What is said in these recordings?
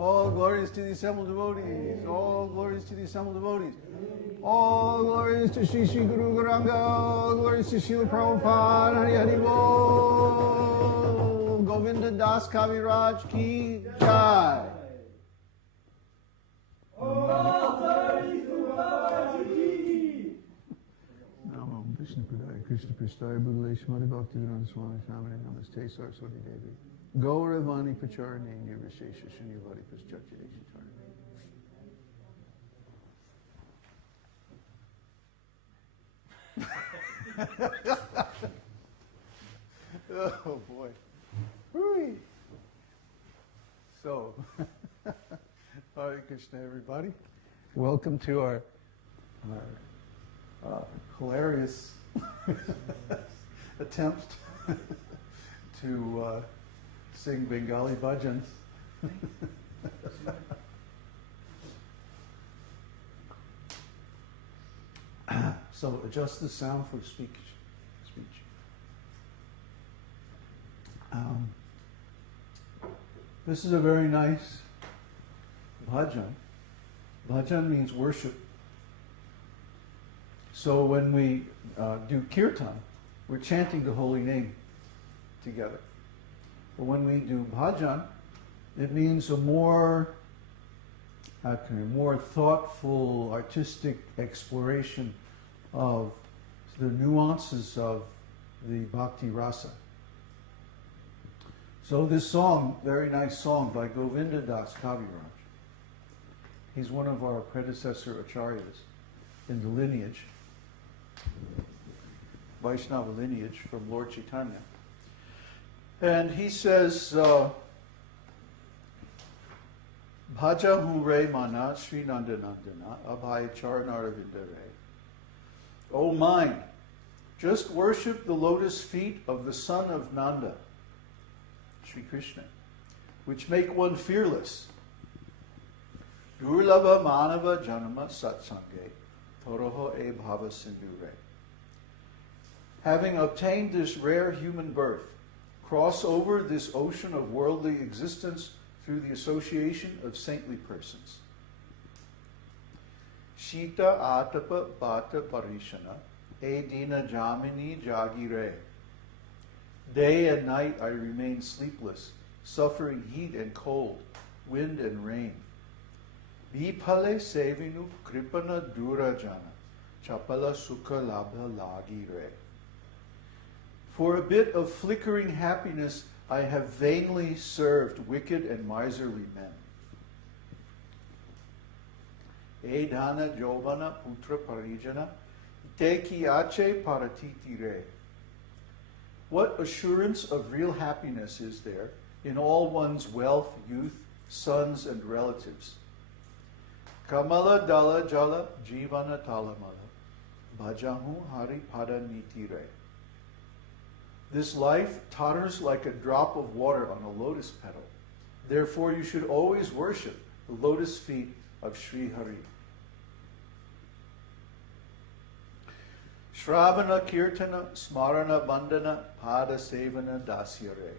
All glories to the assembled devotees. All glories to the assembled devotees. All glories to Shri Shri Guru Gauranga. All glories to Srila Prabhupada. Hari Hari Bol. Govinda Das Kavirāja ki jai. Namo Vishnu Padaya Krishna Prasthaya Bhagavate Śrīmad Bhāgavatam Swami Shamani Namaste Saraswati Devi Gauravani Pacharani Nirvishesha Shunyavadi Paschachadesha Oh boy. Whee. So, Hare Krishna everybody. Welcome to our hilarious attempt to sing Bengali bhajans. So adjust the sound for speech. This is a very nice bhajan. Bhajan means worship. So when we do kirtan, we're chanting the holy name together. But when we do bhajan, it means a more thoughtful, artistic exploration of the nuances of the bhakti rasa. So this song, very nice song by Govinda Das Kavirāja. He's one of our predecessor acharyas in the lineage, Vaishnava lineage from Lord Chaitanya. And he says, Bhajahu re mana śrī-nanda-nandana abhaya-caraṇāravinda re. O mind, just worship the lotus feet of the son of Nanda, Sri Krishna, which make one fearless. Durlabha mānava-janama sat-saṅge, taroho bhava-sindhu re. Having obtained this rare human birth, cross over this ocean of worldly existence through the association of saintly persons. Śīta, ātapa, bāta, bariṣaṇa, dina, jāminī, jāgi re. Day and night I remain sleepless, suffering heat and cold, wind and rain. Biphale, sevinu, kṛpaṇa, durajana, chapala sukha labha lagi re. For a bit of flickering happiness I have vainly served wicked and miserly men. Dana, jovana, putra, parijana, te kiache paratiti re. What assurance of real happiness is there in all one's wealth, youth, sons, and relatives? Kamala dala jala jivana talamala, Bhajahū hari pada niti re. This life totters like a drop of water on a lotus petal. Therefore you should always worship the lotus feet of Sri Hari. Shravana kirtana smarana bandana pada sevinu dasyare.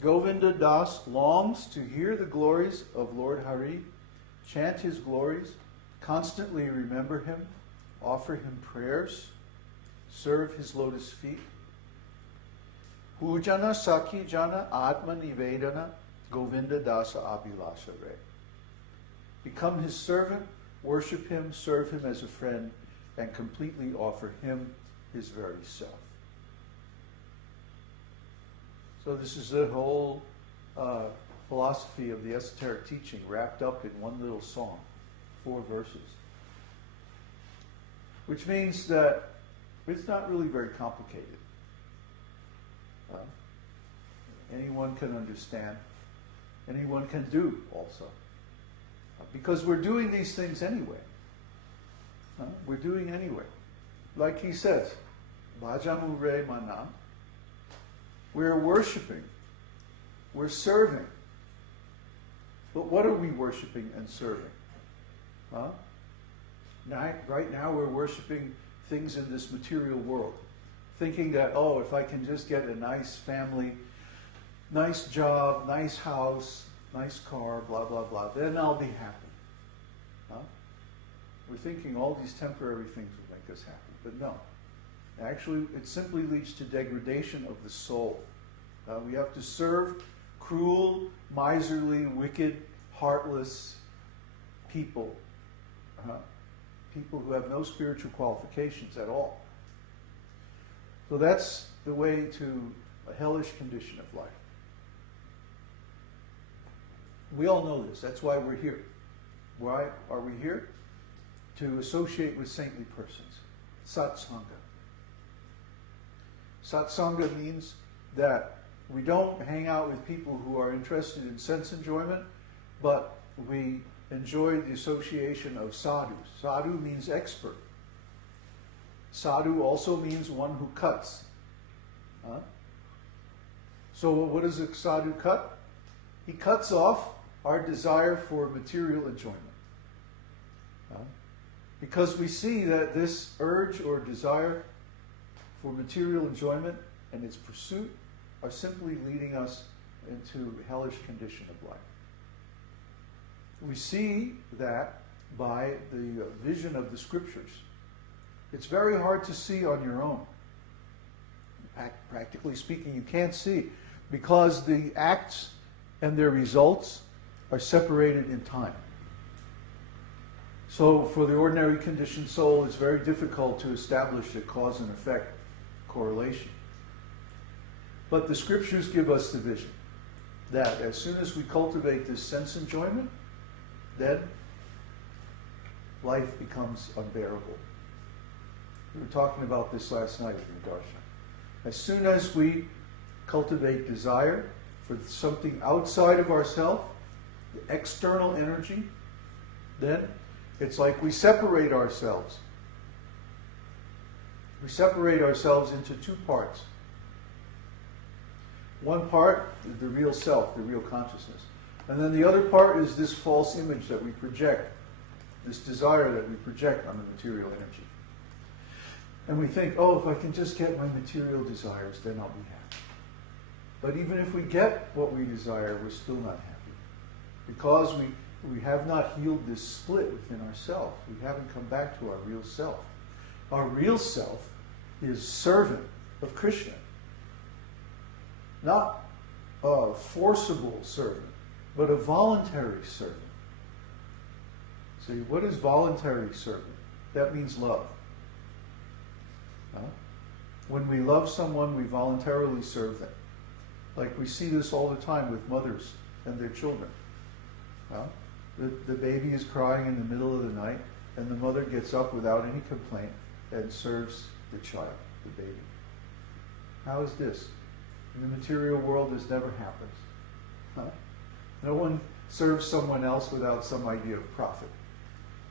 Govinda Das longs to hear the glories of Lord Hari, chant his glories, constantly remember him, offer him prayers, serve his lotus feet. Pujana Sakhi Jana Atma Nivedana Govinda Dāsa abhilāṣa re. Become his servant, worship him, serve him as a friend, and completely offer him his very self. So this is the whole philosophy of the esoteric teaching wrapped up in one little song, 4 verses. Which means that it's not really very complicated. Anyone can understand. Anyone can do also. Because we're doing these things anyway. We're doing anyway. Like he says, Bhajahu re mana. We're worshiping. We're serving. But what are we worshiping and serving? Right now we're worshiping things in this material world. Thinking that, if I can just get a nice family, nice job, nice house, nice car, blah, blah, blah, then I'll be happy. Huh? We're thinking all these temporary things will make us happy, but no. Actually, it simply leads to degradation of the soul. We have to serve cruel, miserly, wicked, heartless people. People who have no spiritual qualifications at all. So that's the way to a hellish condition of life. We all know this. That's why we're here. Why are we here? To associate with saintly persons. Sat-saṅge. Sat-saṅge means that we don't hang out with people who are interested in sense enjoyment, but we enjoy the association of sadhus. Sadhu means expert. Sadhu also means one who cuts. So what does a sadhu cut? He cuts off our desire for material enjoyment. Because we see that this urge or desire for material enjoyment and its pursuit are simply leading us into a hellish condition of life. We see that by the vision of the scriptures. It's very hard to see on your own. Practically speaking, you can't see because the acts and their results are separated in time. So for the ordinary conditioned soul, it's very difficult to establish a cause and effect correlation. But the scriptures give us the vision that as soon as we cultivate this sense enjoyment, then life becomes unbearable. We were talking about this last night in Dāsa. As soon as we cultivate desire for something outside of ourselves, the external energy, then it's like we separate ourselves. We separate ourselves into two parts. One part is the real self, the real consciousness. And then the other part is this false image that we project, this desire that we project on the material energy. And we think, oh, if I can just get my material desires, then I'll be happy. But even if we get what we desire, we're still not happy. Because we have not healed this split within ourselves. We haven't come back to our real self. Our real self is servant of Krishna. Not a forcible servant, but a voluntary servant. See, what is voluntary servant? That means love. When we love someone, we voluntarily serve them. Like we see this all the time with mothers and their children. The baby is crying in the middle of the night, and the mother gets up without any complaint and serves the child, the baby. How is this? In the material world, this never happens. No one serves someone else without some idea of profit.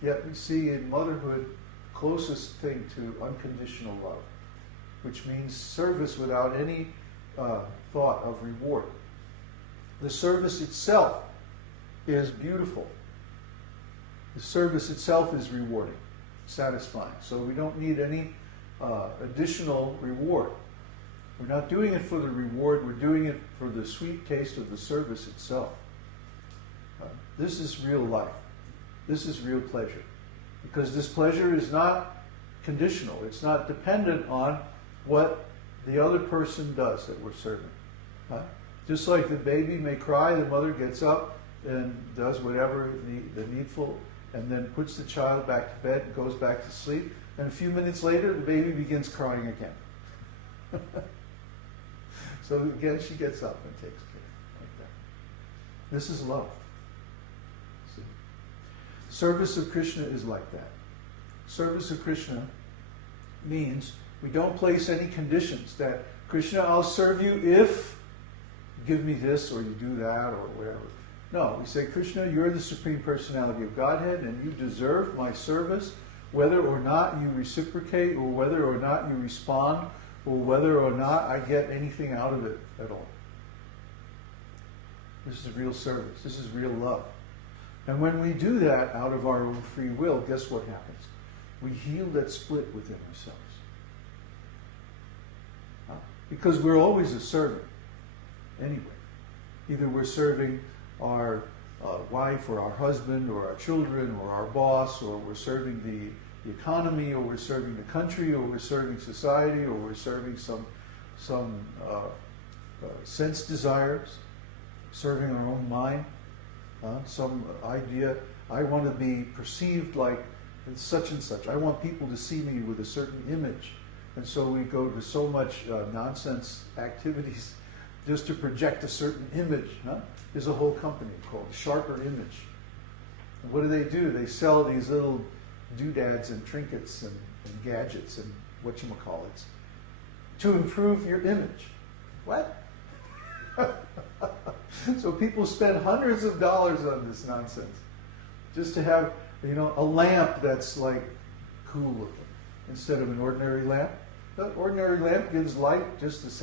Yet we see in motherhood closest thing to unconditional love, which means service without any thought of reward. The service itself is beautiful. The service itself is rewarding, satisfying. So we don't need any additional reward. We're not doing it for the reward, we're doing it for the sweet taste of the service itself. This is real life. This is real pleasure. Because this pleasure is not conditional. It's not dependent on what the other person does that we're serving. Just like the baby may cry, the mother gets up and does whatever the needful, and then puts the child back to bed and goes back to sleep. And a few minutes later, the baby begins crying again. So again, she gets up and takes care like that. This is love. See? Service of Krishna is like that. Service of Krishna means we don't place any conditions that, Krishna, I'll serve you if you give me this or you do that or whatever. No, we say, Krishna, you're the Supreme Personality of Godhead and you deserve my service whether or not you reciprocate or whether or not you respond or whether or not I get anything out of it at all. This is real service. This is real love. And when we do that out of our own free will, guess what happens? We heal that split within ourselves. Because we're always a servant. Anyway, either we're serving our wife or our husband or our children or our boss, or we're serving the economy, or we're serving the country, or we're serving society, or we're serving some sense desires, serving our own mind, some idea. I want to be perceived like such and such. I want people to see me with a certain image. And so we go to so much nonsense activities just to project a certain image. There's a whole company called Sharper Image. And what do? They sell these little doodads and trinkets and gadgets and whatchamacallits to improve your image. What? So people spend hundreds of dollars on this nonsense just to have, a lamp that's like cool looking instead of an ordinary lamp. The ordinary lamp gives light just the same.